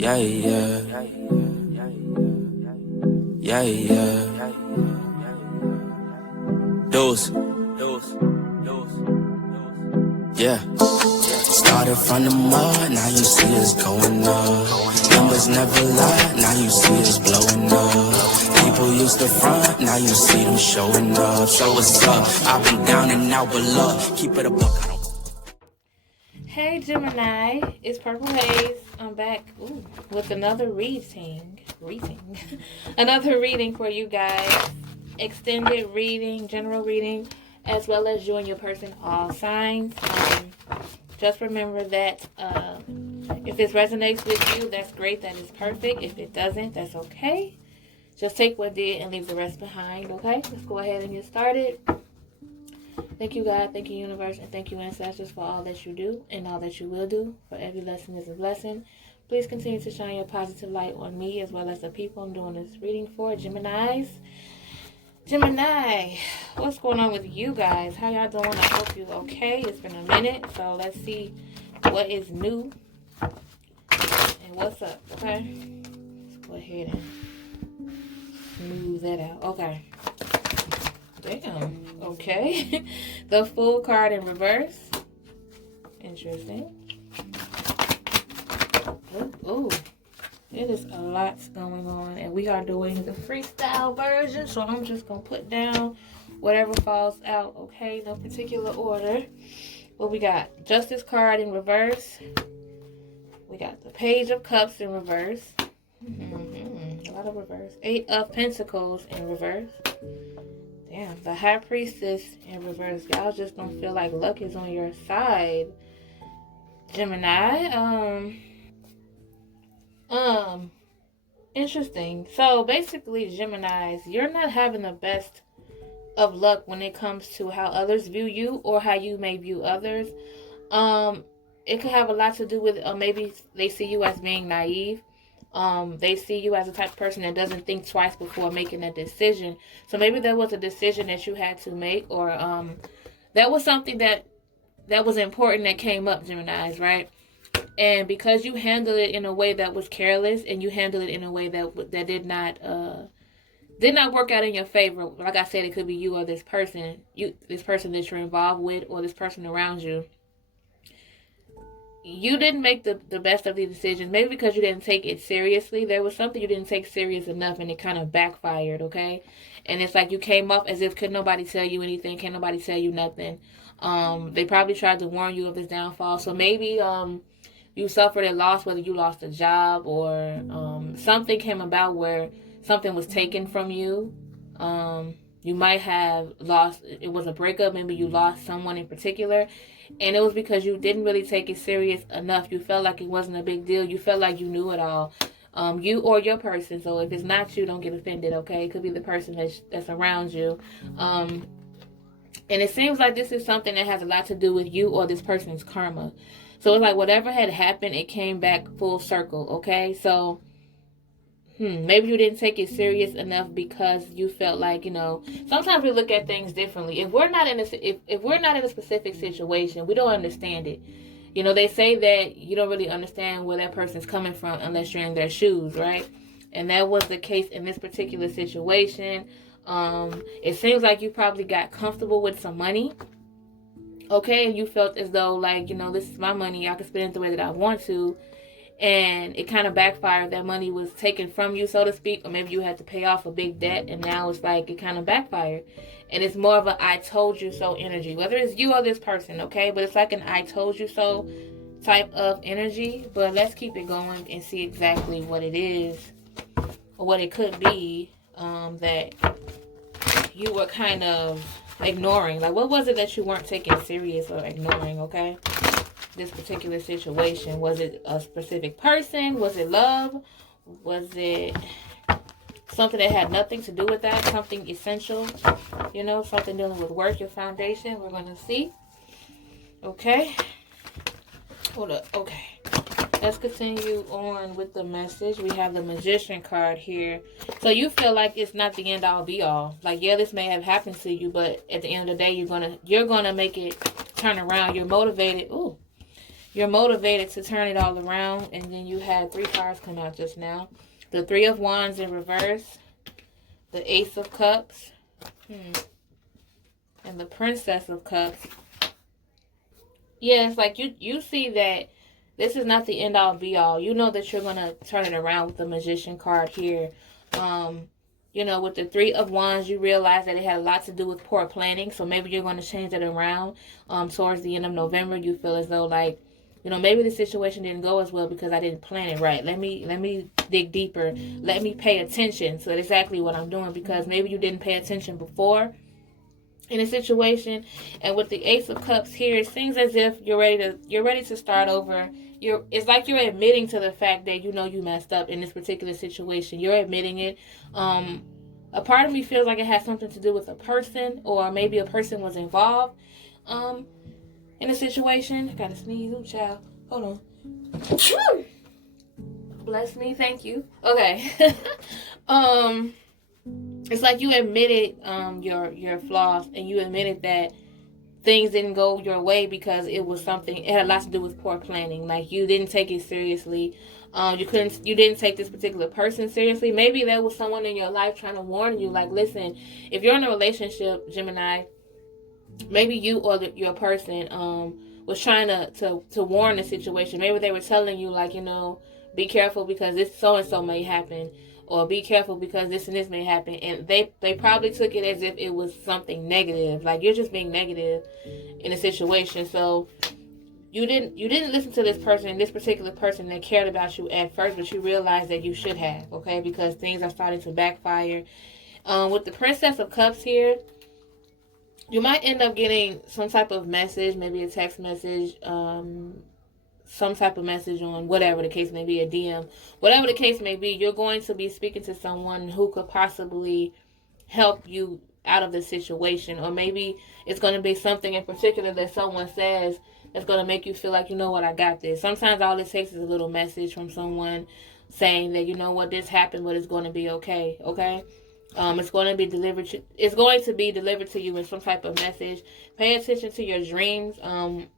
Yeah, yeah. Yeah, yeah. Dose. Yeah. Started from the mud, now you see us going up. Numbers never lie, now you see us blowing up. People used to front, now you see them showing up. So what's up? I've been down and out, but look, keep it a buck. I don't. Hey Gemini, it's Purple Haze. I'm back with another reading. Another reading for you guys. Extended reading, general reading, as well as you and your person, all signs. Just remember that if this resonates with you, that's great, that is perfect. If it doesn't, that's okay. Just take what did and leave the rest behind, okay? Let's go ahead and get started. Thank you, God. Thank you, universe. And thank you, ancestors, for all that you do and all that you will do. For every lesson is a blessing. Please continue to shine your positive light on me as well as the people I'm doing this reading for. Geminis. Gemini, what's going on with you guys? How y'all doing? I hope you're okay. It's been a minute. So let's see what is new and what's up, okay? Let's go ahead and smooth that out. Okay. Damn. Okay. The Fool card in reverse. Interesting. Oh, it is a lot going on, and we are doing the freestyle version, so I'm just gonna put down whatever falls out. Okay, no particular order. What we got? Justice card in reverse. We got the Page of Cups in reverse. A lot of reverse. 8 of Pentacles in reverse. Damn, the High Priestess in reverse. Y'all just gonna feel like luck is on your side. Gemini. Interesting. So basically, Geminis, you're not having the best of luck when it comes to how others view you or how you may view others. It could have a lot to do with maybe they see you as being naive. They see you as a type of person that doesn't think twice before making a decision. So maybe there was a decision that you had to make, or that was something that was important that came up, Geminis, right? And because you handled it in a way that was careless, and you handled it in a way that did not work out in your favor. Like I said, it could be you or this person, this person that you're involved with, or this person around you. You didn't make the best of the decisions, maybe because you didn't take it seriously. There was something you didn't take serious enough, and it kind of backfired, okay? And it's like you came off as if could nobody tell you anything, can't nobody tell you nothing. They probably tried to warn you of his downfall. So maybe you suffered a loss, whether you lost a job or something came about where something was taken from you. You might have lost, it was a breakup, maybe you lost someone in particular, and it was because you didn't really take it serious enough. You felt like it wasn't a big deal. You felt like you knew it all. You or your person. So if it's not you, don't get offended, okay? It could be the person that's around you. And it seems like this is something that has a lot to do with you or this person's karma. So it's like whatever had happened, it came back full circle, okay? So maybe you didn't take it serious enough because you felt like, sometimes we look at things differently. If we're not in a specific situation, we don't understand it. They say that you don't really understand where that person's coming from unless you're in their shoes, right? And that was the case in this particular situation. It seems like you probably got comfortable with some money. Okay, and you felt as though like, this is my money, I can spend it the way that I want to, and it kind of backfired. That money was taken from you, so to speak, or maybe you had to pay off a big debt, and now it's like it kind of backfired, and it's more of a I told you so energy, whether it's you or this person, okay? But it's like an I told you so type of energy. But let's keep it going and see exactly what it is, or what it could be, that you were kind of ignoring. Like, what was it that you weren't taking serious or ignoring, okay? This particular situation. Was it a specific person? Was it love? Was it something that had nothing to do with that? Something essential? Something dealing with work, your foundation? We're going to see. Okay. Hold up. Okay. Let's continue on with the message. We have the Magician card here. So you feel like it's not the end all be all. Like, yeah, this may have happened to you, but at the end of the day, you're gonna make it turn around. You're motivated. Ooh. You're motivated to turn it all around. And then you had 3 cards come out just now. The 3 of Wands in reverse. The Ace of Cups. And the Princess of Cups. Yeah, it's like you see that this is not the end all be all. You know that you're going to turn it around with the Magician card here. You know, with the 3 of Wands, you realize that it had a lot to do with poor planning. So maybe you're going to change it around towards the end of November. You feel as though, like, you know, maybe the situation didn't go as well because I didn't plan it right. Let me dig deeper. Let me pay attention. So that's exactly what I'm doing, because maybe you didn't pay attention before in a situation. And with the Ace of Cups here, it seems as if you're ready to start over. It's like you're admitting to the fact that you know you messed up in this particular situation. You're admitting it. A part of me feels like it has something to do with a person, or maybe a person was involved in a situation. I gotta sneeze. Oh, child. Hold on. Bless me. Thank you. Okay. It's like you admitted your flaws, and you admitted that things didn't go your way because it was something, it had a lot to do with poor planning. Like, you didn't take it seriously. You didn't take this particular person seriously. Maybe there was someone in your life trying to warn you, like, listen, if you're in a relationship, Gemini, maybe you or your person was trying to warn the situation. Maybe they were telling you, like, you know, be careful because this so and so may happen, or be careful because this and this may happen. And they probably took it as if it was something negative, like you're just being negative in a situation. So you didn't listen to this person, this particular person that cared about you at first, but you realized that you should have, okay, because things are starting to backfire. With the Princess of Cups here, you might end up getting some type of message, maybe a text message, some type of message on whatever the case may be, a DM, whatever the case may be. You're going to be speaking to someone who could possibly help you out of the situation, or maybe it's going to be something in particular that someone says that's going to make you feel like, you know what, I got this. Sometimes all it takes is a little message from someone saying that, you know what, this happened, but it's going to be okay. It's going to be delivered to you in some type of message. Pay attention to your dreams,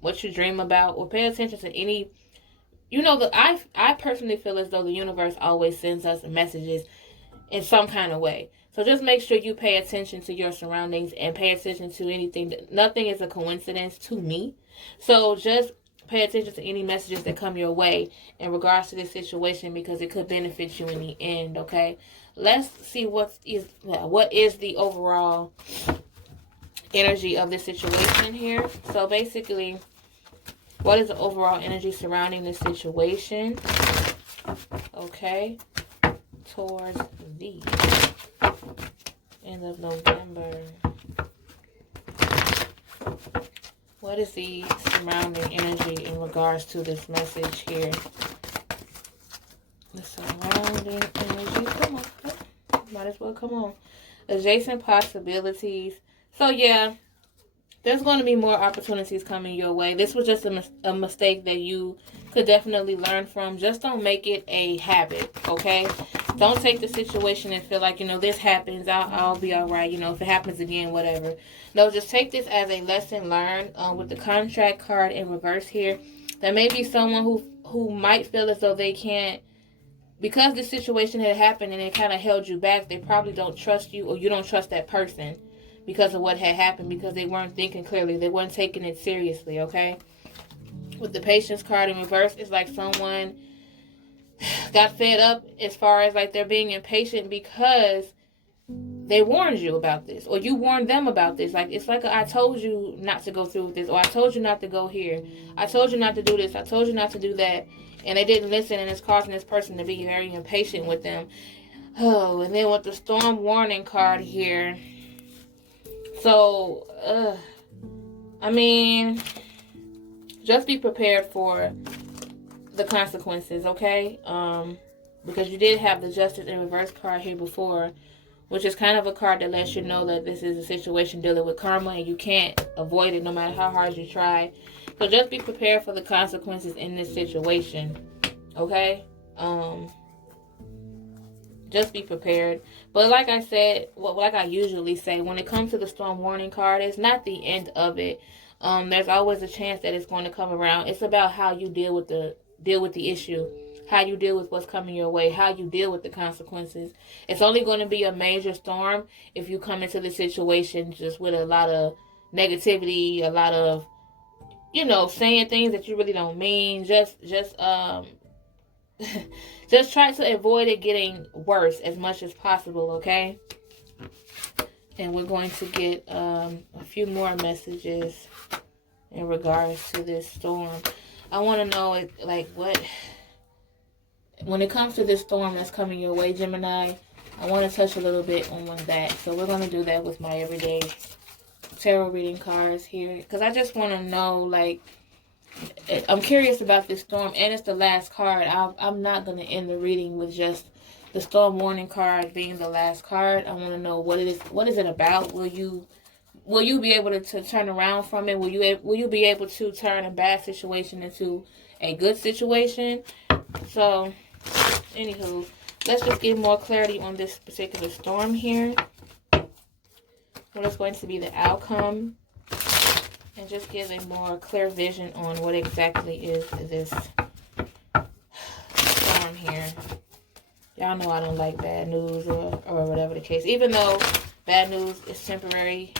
what you dream about, or pay attention to any, you know, I personally feel as though the universe always sends us messages in some kind of way. So just make sure you pay attention to your surroundings and pay attention to anything. Nothing is a coincidence to me. So just pay attention to any messages that come your way in regards to this situation, because it could benefit you in the end, okay? Let's see what is the overall energy of this situation here. So basically, what is the overall energy surrounding this situation? Okay. Towards the end of November. What is the surrounding energy in regards to this message here? The surrounding energy. Come on. Might as well come on. Adjacent possibilities. So, yeah, there's going to be more opportunities coming your way. This was just a mistake that you could definitely learn from. Just don't make it a habit, okay? Don't take the situation and feel like, you know, this happens, I'll be all right. You know, if it happens again, whatever. No, just take this as a lesson learned. With the contract card in reverse here, there may be someone who might feel as though they can't, because the situation had happened and it kind of held you back. They probably don't trust you, or you don't trust that person because of what had happened, because they weren't thinking clearly. They weren't taking it seriously, okay? With the Patience card in reverse, it's like someone got fed up as far as like they're being impatient because they warned you about this, or you warned them about this. Like, it's like I told you not to go through with this, or I told you not to go here. I told you not to do this. I told you not to do that. And they didn't listen, and it's causing this person to be very impatient with them. Oh, and then with the Storm Warning card here. So, I mean, just be prepared for the consequences, okay? Because you did have the Justice in reverse card here before, which is kind of a card that lets you know that this is a situation dealing with karma, and you can't avoid it no matter how hard you try. So just be prepared for the consequences in this situation, okay? Just be prepared. But like I said, like I usually say, when it comes to the Storm Warning card, it's not the end of it. There's always a chance that it's going to come around. It's about how you deal with the issue, how you deal with what's coming your way, how you deal with the consequences. It's only going to be a major storm if you come into the situation just with a lot of negativity, a lot of, you know, saying things that you really don't mean. Just just try to avoid it getting worse as much as possible, okay? And we're going to get a few more messages in regards to this storm. I want to know, when it comes to this storm that's coming your way, Gemini, I want to touch a little bit on that. So we're going to do that with my everyday tarot reading cards here. Because I just want to know, I'm curious about this storm, and it's the last card. I'm not going to end the reading with just the storm warning card being the last card. I want to know what is it about. Will you be able to turn around from it? Will you be able to turn a bad situation into a good situation? So, anywho, let's just get more clarity on this particular storm here. What is going to be the outcome? And just give a more clear vision on what exactly is this storm here. Y'all know I don't like bad news or whatever the case. Even though bad news is temporary.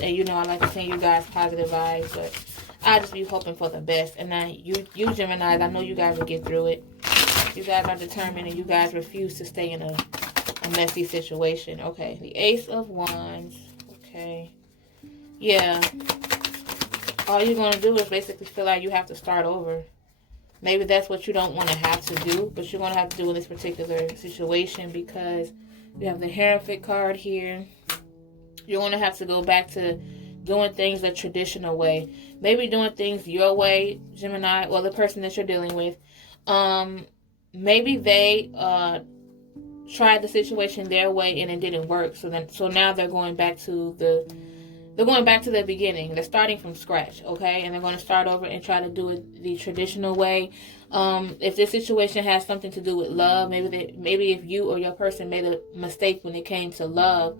And you know I like to send you guys positive vibes. But I just be hoping for the best. And now you Geminis, I know you guys will get through it. You guys are determined and you guys refuse to stay in a messy situation. Okay, the Ace of Wands. Okay. Yeah. All you're going to do is basically feel like you have to start over. Maybe that's what you don't want to have to do, but you're going to have to do in this particular situation because you have the Hierophant card here. You're going to have to go back to doing things the traditional way. Maybe doing things your way, Gemini, or the person that you're dealing with. Maybe they tried the situation their way and it didn't work. So now they're going back to the beginning. They're starting from scratch, okay? And they're going to start over and try to do it the traditional way. If this situation has something to do with love, maybe if you or your person made a mistake when it came to love,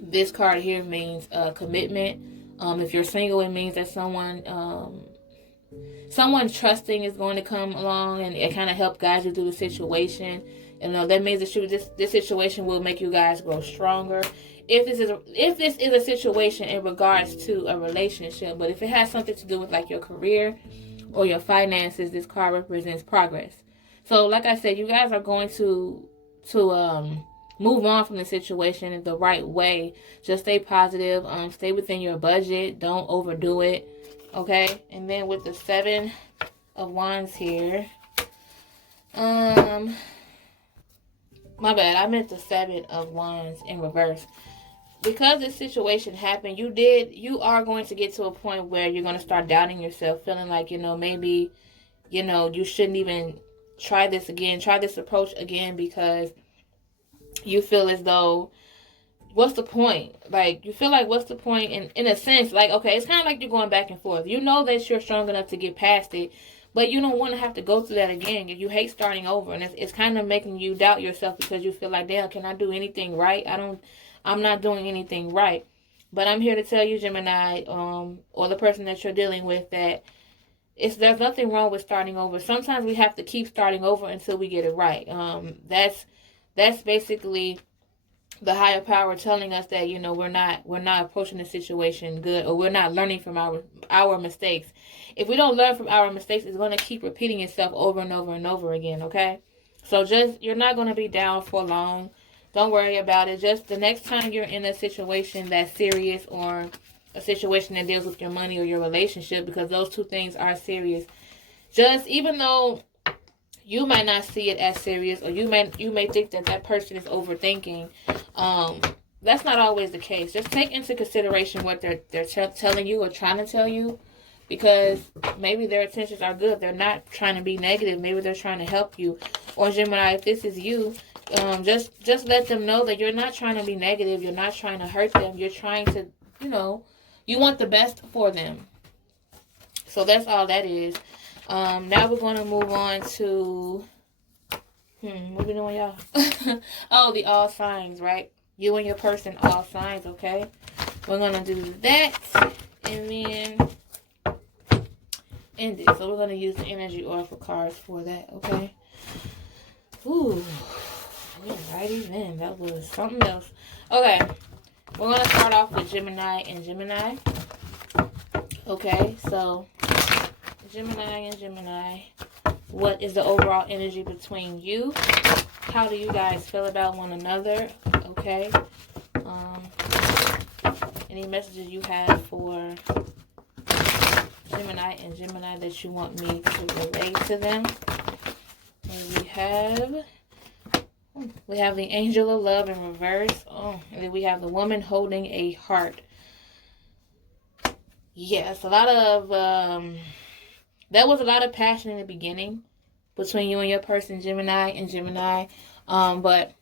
this card here means commitment. If you're single, it means that someone trusting is going to come along and it kind of help guide you through the situation. And that means that this situation will make you guys grow stronger. If this is a situation in regards to a relationship, but if it has something to do with like your career or your finances, this card represents progress. So like I said, you guys are going to move on from the situation in the right way. Just stay positive. Stay within your budget. Don't overdo it. Okay. And then with the Seven of Wands here, my bad, I meant the Seven of Wands in reverse. Because this situation happened, you are going to get to a point where you're going to start doubting yourself, feeling like, maybe, you shouldn't even try this approach again, because you feel as though, what's the point? Like, you feel like, what's the point? In a sense, like, okay, it's kind of like you're going back and forth. You know that you're strong enough to get past it, but you don't want to have to go through that again. You hate starting over, and it's kind of making you doubt yourself because you feel like, damn, can I do anything right? I'm not doing anything right. But I'm here to tell you, Gemini, or the person that you're dealing with, that there's nothing wrong with starting over. Sometimes we have to keep starting over until we get it right. That's basically the higher power telling us that, we're not approaching the situation good, or we're not learning from our mistakes. If we don't learn from our mistakes, it's going to keep repeating itself over and over and over again, okay? So you're not going to be down for long. Don't worry about it. Just the next time you're in a situation that's serious, or a situation that deals with your money or your relationship, because those two things are serious. Just, even though you might not see it as serious, or you may think that person is overthinking, that's not always the case. Just take into consideration what they're telling you or trying to tell you, because maybe their intentions are good. They're not trying to be negative. Maybe they're trying to help you. Or Gemini, if this is you, just let them know that you're not trying to be negative. You're not trying to hurt them. You're trying to, you want the best for them. So that's all that is. Now we're going to move on to, what we doing, y'all? Oh, the all signs, right? You and your person, all signs, okay? We're going to do that. And then end it. So we're going to use the energy oracle cards for that, okay? Ooh. Alrighty then. That was something else. Okay. We're going to start off with Gemini and Gemini. Okay, so Gemini and Gemini. What is the overall energy between you? How do you guys feel about one another? Okay. Any messages you have for Gemini and Gemini that you want me to relate to them? And we have the Angel of Love in reverse. Oh, and then we have the woman holding a heart. Yes, a lot of there was a lot of passion in the beginning between you and your person, Gemini and Gemini. But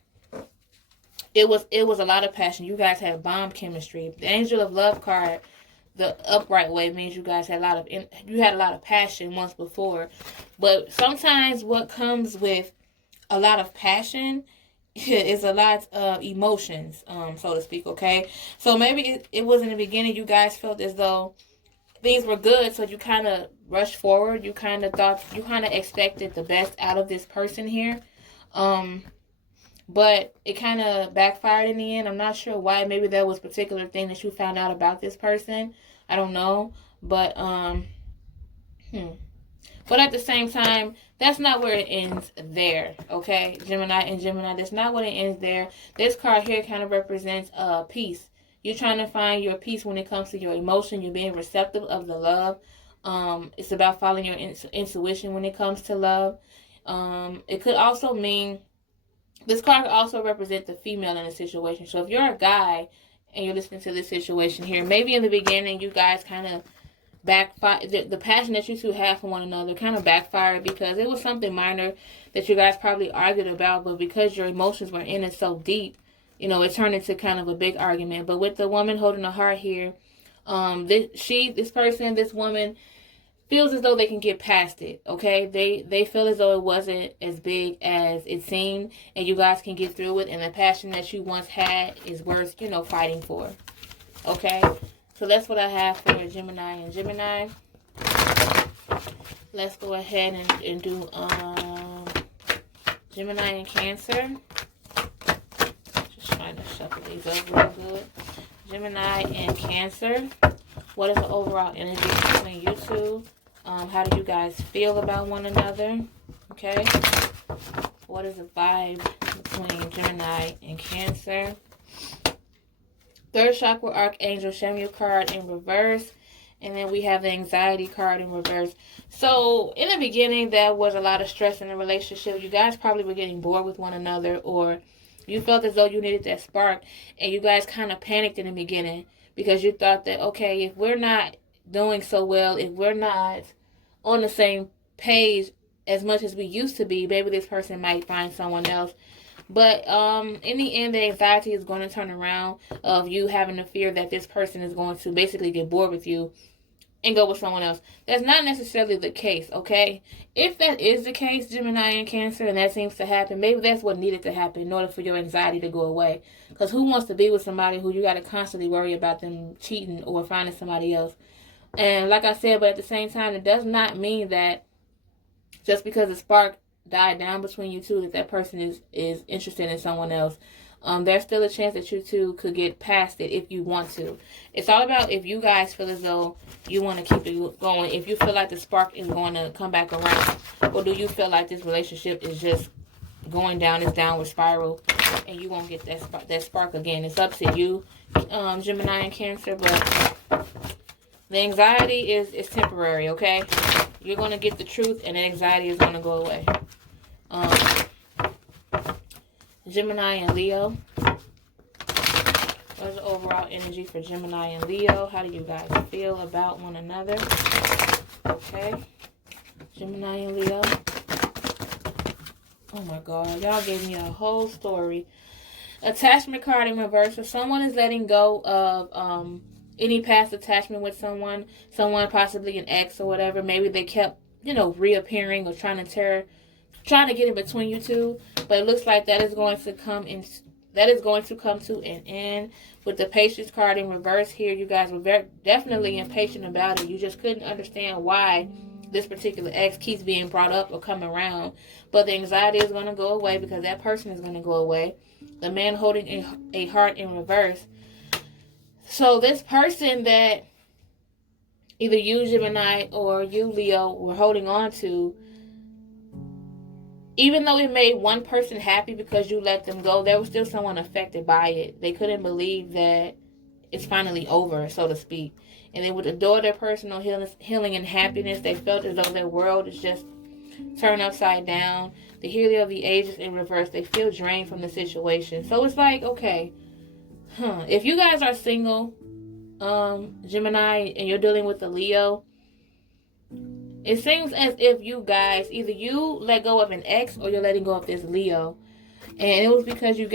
it was a lot of passion. You guys had bomb chemistry. The Angel of Love card, the upright way, means you guys had a lot of passion once before. But sometimes what comes with a lot of passion is a lot of emotions, so to speak, okay? So maybe it was in the beginning you guys felt as though things were good, so you kind of rushed forward. You kind of expected the best out of this person here. But it kind of backfired in the end. I'm not sure why. Maybe there was a particular thing that you found out about this person. I don't know. But, But at the same time, that's not where it ends there, okay? Gemini and Gemini, that's not what it ends there. This card here kind of represents peace. You're trying to find your peace when it comes to your emotion. You're being receptive of the love. It's about following your intuition when it comes to love. It could also mean, this card could also represent the female in the situation. So if you're a guy and you're listening to this situation here, maybe in the beginning you guys kind of backfired. The passion that you two have for one another kind of backfired because it was something minor that you guys probably argued about, but because your emotions were in it so deep, it turned into kind of a big argument. But with the woman holding a heart here, this woman feels as though they can get past it, okay? They feel as though it wasn't as big as it seemed, and you guys can get through it, and the passion that you once had is worth, fighting for, okay? So that's what I have for Gemini and Gemini. Let's go ahead and do Gemini and Cancer. Just trying to shuffle these up real good. Gemini and Cancer. What is the overall energy between you two? How do you guys feel about one another? Okay. What is the vibe between Gemini and Cancer? Third chakra archangel Chamuel card in reverse. And then we have the anxiety card in reverse. So in the beginning, there was a lot of stress in the relationship. You guys probably were getting bored with one another, or you felt as though you needed that spark, and you guys kind of panicked in the beginning because you thought that, okay, if we're not doing so well, if we're not on the same page as much as we used to be, maybe this person might find someone else. But in the end, the anxiety is going to turn around of you having the fear that this person is going to basically get bored with you and go with someone else. That's not necessarily the case, okay? If that is the case, Gemini and Cancer, and that seems to happen, maybe that's what needed to happen in order for your anxiety to go away. Because who wants to be with somebody who you got to constantly worry about them cheating or finding somebody else? And like I said, but at the same time, it does not mean that just because the spark died down between you two, that person is interested in someone else. There's still a chance that you two could get past it if you want to. It's all about if you guys feel as though you want to keep it going. If you feel like the spark is going to come back around, or do you feel like this relationship is just going down this downward spiral and you won't get that spark again? It's up to you, Gemini and Cancer. But the anxiety is temporary, okay? You're going to get the truth, and the anxiety is going to go away. Gemini and Leo. What is the overall energy for Gemini and Leo? How do you guys feel about one another? Okay. Gemini and Leo. Oh my God. Y'all gave me a whole story. Attachment card in reverse. So someone is letting go of any past attachment with someone possibly an ex or whatever. Maybe they kept, reappearing or trying to get in between you two. But it looks like that is going to come that is going to come to an end. With the Patience card in reverse here, you guys were definitely impatient about it. You just couldn't understand why this particular ex keeps being brought up or come around. But the anxiety is going to go away because that person is going to go away. The man holding a heart in reverse. So this person that either you, Gemini, or you, Leo, were holding on to, even though it made one person happy because you let them go, there was still someone affected by it. They couldn't believe that it's finally over, so to speak. And they would adore their personal healing and happiness. They felt as though their world is just turned upside down. The Hero of the Ages in reverse. They feel drained from the situation. So it's like, okay, if you guys are single, Gemini, and you're dealing with a Leo, it seems as if you guys, either you let go of an ex or you're letting go of this Leo. And it was because you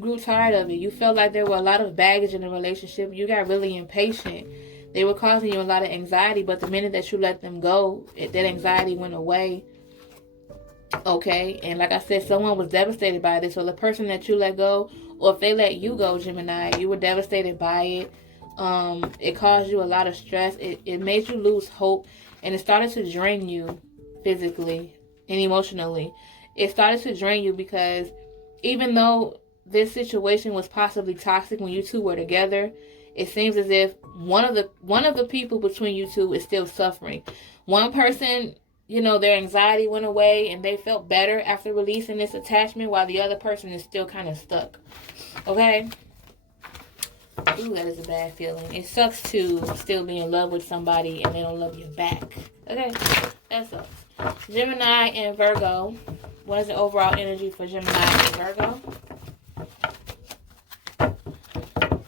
grew tired of it. You felt like there were a lot of baggage in the relationship. You got really impatient. They were causing you a lot of anxiety, but the minute that you let them go, that anxiety went away. Okay, and like I said, someone was devastated by this. So the person that you let go, or if they let you go, Gemini, you were devastated by it. It caused you a lot of stress. It made you lose hope. And it started to drain you physically and emotionally. It started to drain you because even though this situation was possibly toxic when you two were together, it seems as if one of the people between you two is still suffering. One person, their anxiety went away and they felt better after releasing this attachment, while the other person is still kind of stuck. Okay? Ooh, that is a bad feeling. It sucks to still be in love with somebody and they don't love you back. Okay? That sucks. Gemini and Virgo. What is the overall energy for Gemini and Virgo?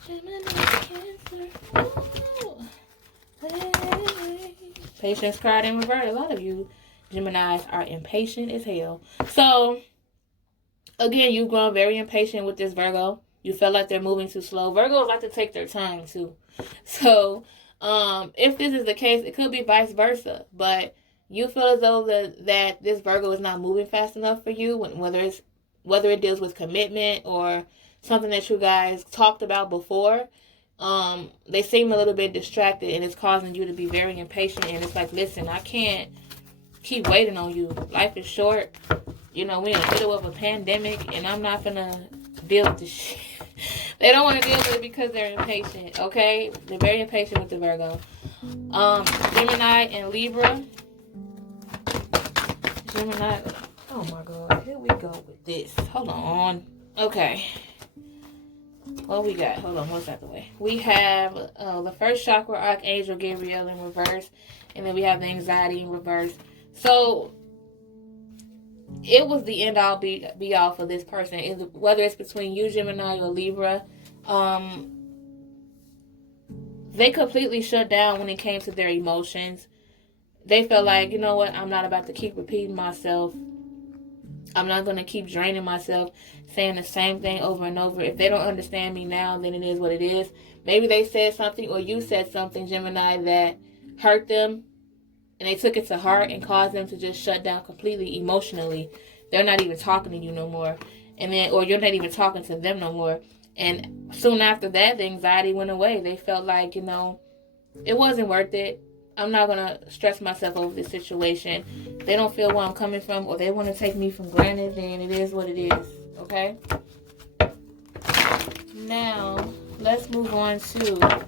Gemini, Cancer. Ooh. Hey. Patience card in reverse. A lot of you Geminis are impatient as hell. So, again, you've grown very impatient with this Virgo. You feel like they're moving too slow. Virgos like to take their time too. So, if this is the case, it could be vice versa. But you feel as though that this Virgo is not moving fast enough for you, whether it deals with commitment or something that you guys talked about before. They seem a little bit distracted, and it's causing you to be very impatient. And it's like, listen, I can't keep waiting on you. Life is short. We're in the middle of a pandemic, and I'm not gonna deal with this shit. They don't want to deal with it because they're impatient, okay? They're very impatient with the Virgo. Gemini and Libra. Gemini. Oh my God. Here we go with this. Hold on. Okay. What we got? Hold on. What's out the way? We have the first chakra archangel Gabriel in reverse. And then we have the anxiety in reverse. So it was the end all be all for this person. Whether it's between you, Gemini, or Libra, they completely shut down when it came to their emotions. They felt like, you know what, I'm not about to keep repeating myself. I'm not going to keep draining myself, saying the same thing over and over. If they don't understand me now, then it is what it is. Maybe they said something, or you said something, Gemini, that hurt them, and they took it to heart and caused them to just shut down completely emotionally. They're not even talking to you no more. Or you're not even talking to them no more. And soon after that, the anxiety went away. They felt like, it wasn't worth it. I'm not going to stress myself over this situation. They don't feel where I'm coming from, or they want to take me for granted, then it is what it is. Okay? Now, let's move on to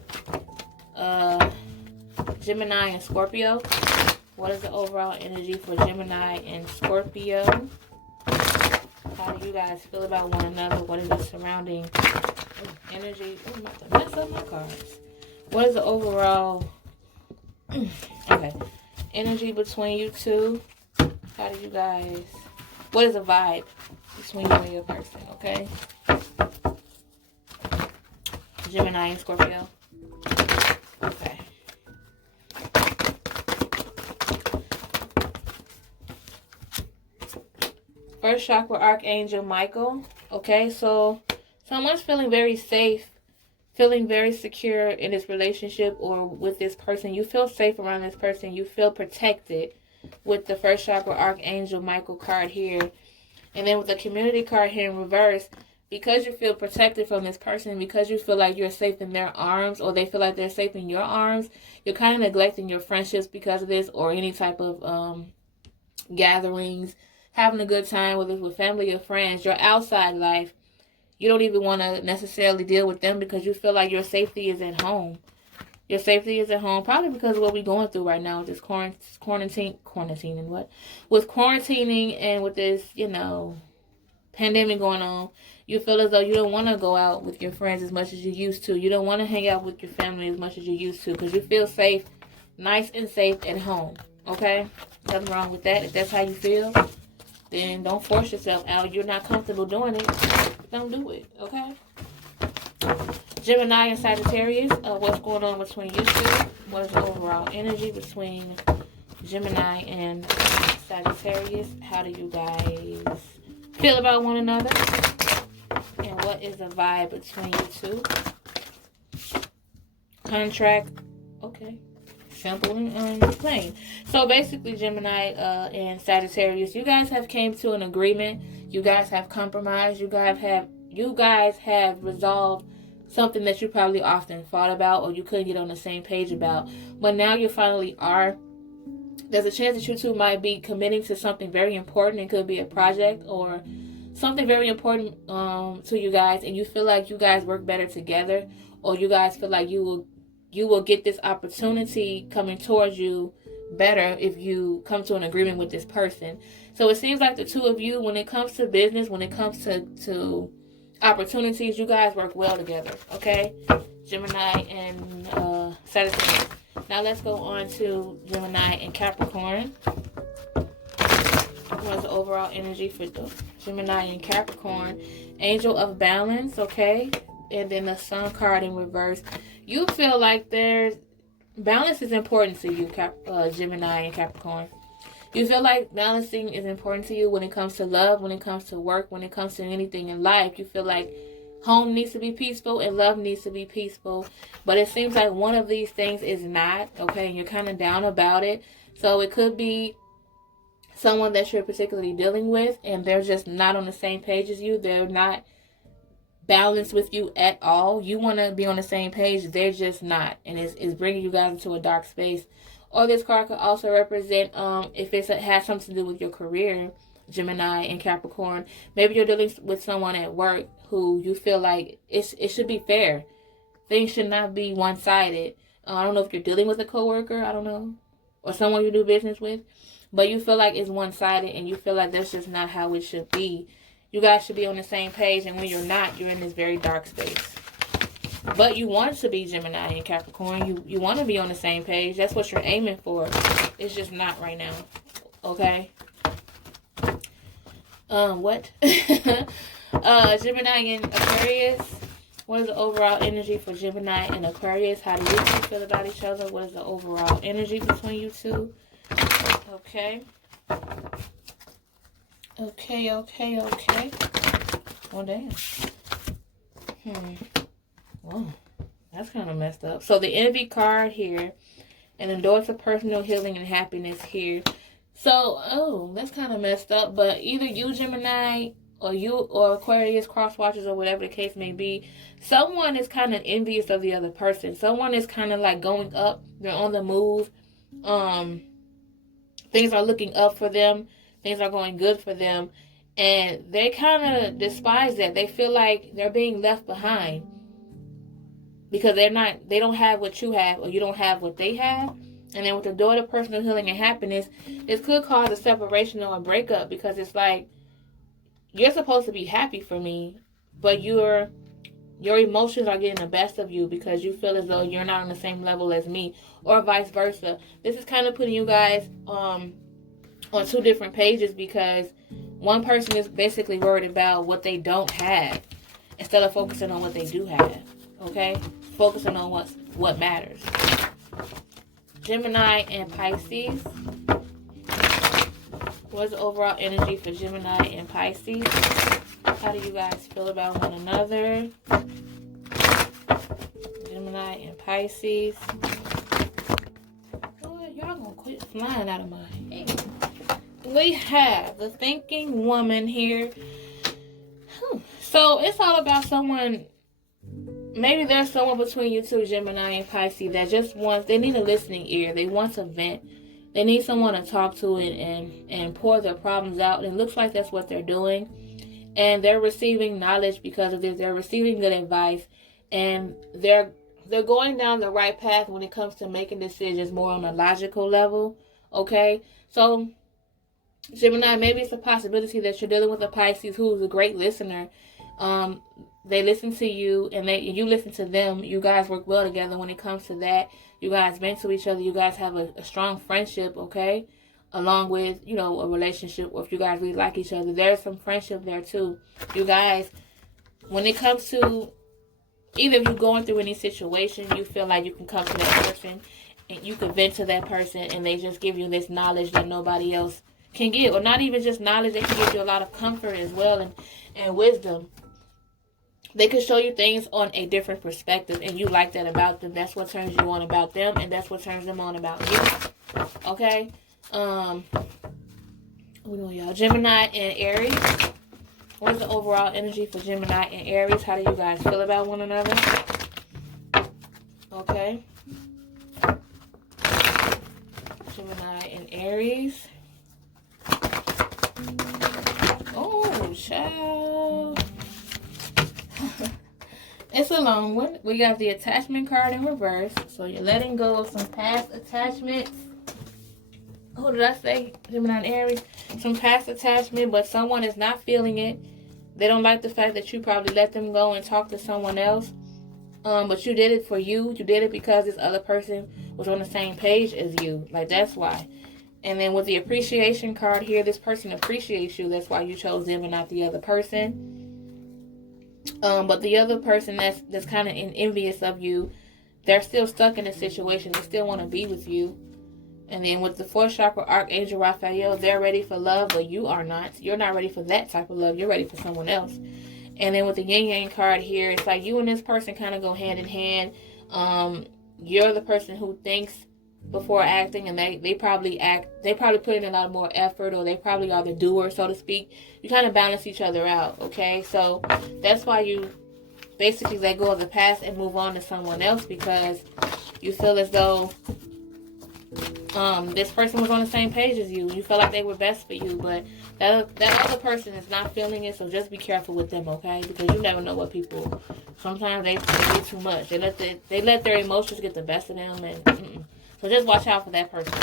Gemini and Scorpio. What is the overall energy for Gemini and Scorpio? How do you guys feel about one another? What is the surrounding energy? Oh, I'm about to mess up my cards. What is the overall energy between you two? How do you guys... What is the vibe between you and your person, okay? Gemini and Scorpio. Okay. First chakra archangel Michael. Okay, so someone's feeling very safe, feeling very secure in this relationship or with this person. You feel safe around this person. You feel protected with the first chakra archangel Michael card here. And then with the community card here in reverse, because you feel protected from this person, because you feel like you're safe in their arms, or they feel like they're safe in your arms, you're kind of neglecting your friendships because of this, or any type of gatherings, having a good time, whether it's with family or friends. Your outside life, you don't even want to necessarily deal with them because you feel like your safety is at home. Your safety is at home, probably because of what we're going through right now with this quarantining and with this, pandemic going on. You feel as though you don't want to go out with your friends as much as you used to. You don't want to hang out with your family as much as you used to because you feel safe, nice and safe at home. Okay? Nothing wrong with that. If that's how you feel, then don't force yourself out. You're not comfortable doing it. Don't do it. Okay? Gemini and Sagittarius, what's going on between you two? What is the overall energy between Gemini and Sagittarius? How do you guys feel about one another? And what is the vibe between you two? Contract. Okay. Simple and plain. So basically, Gemini and Sagittarius, you guys have came to an agreement. You guys have compromised. You guys have resolved something that you probably often fought about or you couldn't get on the same page about. But now you finally are. There's a chance that you two might be committing to something very important. It could be a project or something very important to you guys, and you feel like you guys work better together, or you guys feel like you will get this opportunity coming towards you better if you come to an agreement with this person. So it seems like the two of you, when it comes to business, when it comes to opportunities, you guys work well together. Okay, Gemini and Sagittarius. Now let's go on to Gemini and Capricorn. What's the overall energy for the Gemini and Capricorn? Angel of Balance, okay? And then the Sun card in reverse. You feel like balance is important to you, Gemini and Capricorn. You feel like balancing is important to you when it comes to love, when it comes to work, when it comes to anything in life. You feel like home needs to be peaceful and love needs to be peaceful. But it seems like one of these things is not, okay? And you're kind of down about it. So it could be someone that you're particularly dealing with and they're just not on the same page as you. They're not balanced with you at all. You want to be on the same page. They're just not. And it's bringing you guys into a dark space. Or this card could also represent, if it has something to do with your career, Gemini and Capricorn. Maybe you're dealing with someone at work who you feel like it should be fair. Things should not be one-sided. I don't know if you're dealing with a coworker, I don't know, or someone you do business with, but you feel like it's one-sided and you feel like that's just not how it should be. You guys should be on the same page, and when you're not, you're in this very dark space. But you want to be Gemini and Capricorn. You want to be on the same page. That's what you're aiming for. It's just not right now. Okay? What? Gemini and Aquarius. What is the overall energy for Gemini and Aquarius? How do you two feel about each other? What is the overall energy between you two? Okay. Okay. Oh, damn. Whoa. That's kind of messed up. So the Envy card here. And the door to personal healing and happiness here. So, that's kind of messed up. But either you, Gemini, or Aquarius, cross watchers, or whatever the case may be, someone is kind of envious of the other person. Someone is kind of like going up. They're on the move. Things are looking up for them. Things are going good for them. And they kind of despise that. They feel like they're being left behind. Because they don't have what you have, or you don't have what they have. And then with the door to personal healing and happiness, this could cause a separation or a breakup, because it's like, you're supposed to be happy for me, but your emotions are getting the best of you because you feel as though you're not on the same level as me, or vice versa. This is kind of putting you guys on two different pages, because one person is basically worried about what they don't have instead of focusing on what they do have. Okay? Focusing on what matters. Gemini and Pisces. What's the overall energy for Gemini and Pisces? How do you guys feel about one another? Gemini and Pisces. Oh, y'all gonna quit flying out of my head. We have the thinking woman here. So it's all about someone. Maybe there's someone between you two, Gemini and Pisces, that just wants, they need a listening ear. They want to vent. They need someone to talk to and pour their problems out. And it looks like that's what they're doing. And they're receiving knowledge because of this. They're receiving good advice. And they're going down the right path when it comes to making decisions more on a logical level. Okay? So, Gemini, maybe it's a possibility that you're dealing with a Pisces who's a great listener. They listen to you and you listen to them. You guys work well together when it comes to that. You guys vent to each other. You guys have a strong friendship, okay? Along with, you know, a relationship, or if you guys really like each other. There's some friendship there too. You guys, when it comes to, either if you're going through any situation, you feel like you can come to that person and you can vent to that person and they just give you this knowledge that nobody else can give. Or not even just knowledge, they can give you a lot of comfort as well and wisdom. They can show you things on a different perspective, and you like that about them. That's what turns you on about them, and that's what turns them on about you. Okay? We know y'all. Gemini and Aries. What is the overall energy for Gemini and Aries? How do you guys feel about one another? Okay. Gemini and Aries. Oh, child. It's a long one. We got the attachment card in reverse. So you're letting go of some past attachments. What did I say? Gemini and Aries. Some past attachment, but someone is not feeling it. They don't like the fact that you probably let them go and talk to someone else. But you did it for you. You did it because this other person was on the same page as you. Like, that's why. And then with the appreciation card here, this person appreciates you. That's why you chose them and not the other person. But the other person that's kind of envious of you, they're still stuck in a situation. They still want to be with you. And then with the 4th chakra Archangel Raphael, they're ready for love, but you are not. You're not ready for that type of love. You're ready for someone else. And then with the Yin Yang card here, it's like you and this person kind of go hand in hand. You're the person who thinks before acting, and they probably put in a lot more effort, or they probably are the doer, so to speak. You kind of balance each other out, okay? So that's why you basically let go of the past and move on to someone else, because you feel as though this person was on the same page as you. You felt like they were best for you, but that other person is not feeling it, so just be careful with them, okay? Because you never know what people, sometimes they do too much. They let their emotions get the best of them, and so just watch out for that person.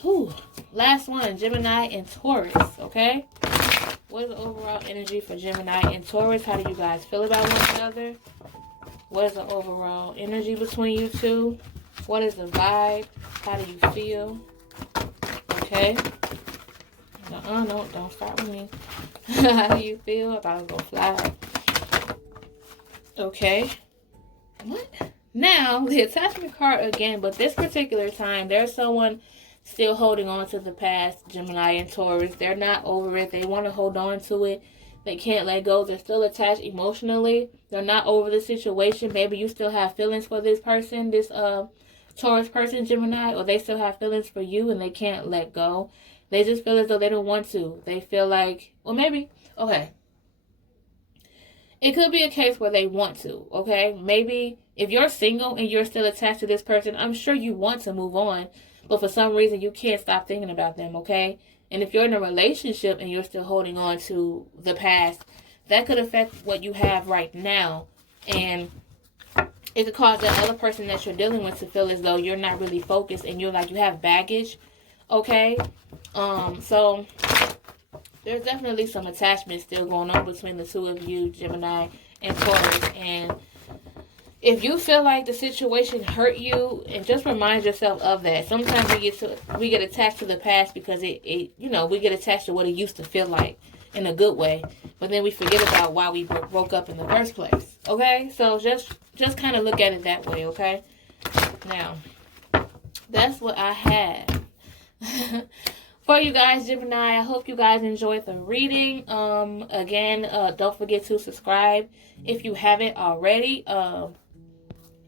Whew. Last one, Gemini and Taurus, okay? What is the overall energy for Gemini and Taurus? How do you guys feel about one another? What is the overall energy between you two? What is the vibe? How do you feel? Okay. No, don't start with me. How do you feel? I thought I was going to fly. Okay. What? Now, the attachment card again, but this particular time, there's someone still holding on to the past, Gemini and Taurus. They're not over it. They want to hold on to it. They can't let go. They're still attached emotionally. They're not over the situation. Maybe you still have feelings for this person, this Taurus person, Gemini, or they still have feelings for you and they can't let go. They just feel as though they don't want to. They feel like, well, maybe, okay. It could be a case where they want to, okay? Maybe if you're single and you're still attached to this person, I'm sure you want to move on, but for some reason you can't stop thinking about them, okay? And if you're in a relationship and you're still holding on to the past, that could affect what you have right now. And it could cause that other person that you're dealing with to feel as though you're not really focused and you're like, you have baggage, okay? So there's definitely some attachment still going on between the two of you, Gemini and Taurus. And if you feel like the situation hurt you, and just remind yourself of that. Sometimes we get attached to the past because we get attached to what it used to feel like in a good way, but then we forget about why we broke up in the first place. Okay, so just kind of look at it that way. Okay, now that's what I have for you guys, Gemini. I hope you guys enjoyed the reading. Again, don't forget to subscribe if you haven't already.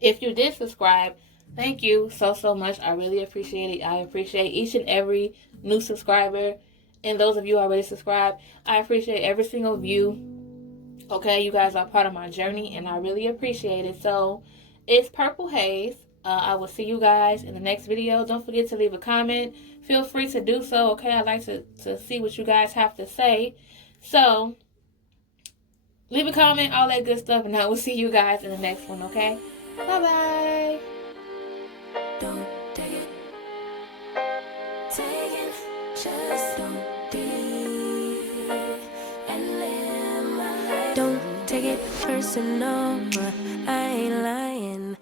If you did subscribe, thank you so much. I really appreciate it. I appreciate each and every new subscriber. And those of you already subscribed, I appreciate every single view. Okay, you guys are part of my journey, and I really appreciate it. So, it's Purple Haze. I will see you guys in the next video. Don't forget to leave a comment. Feel free to do so, okay? I like to see what you guys have to say. So, leave a comment, all that good stuff, and I will see you guys in the next one, okay? Bye-bye. Don't take it. Take it. Just don't be. And live my life. Don't take it personal. I ain't lying.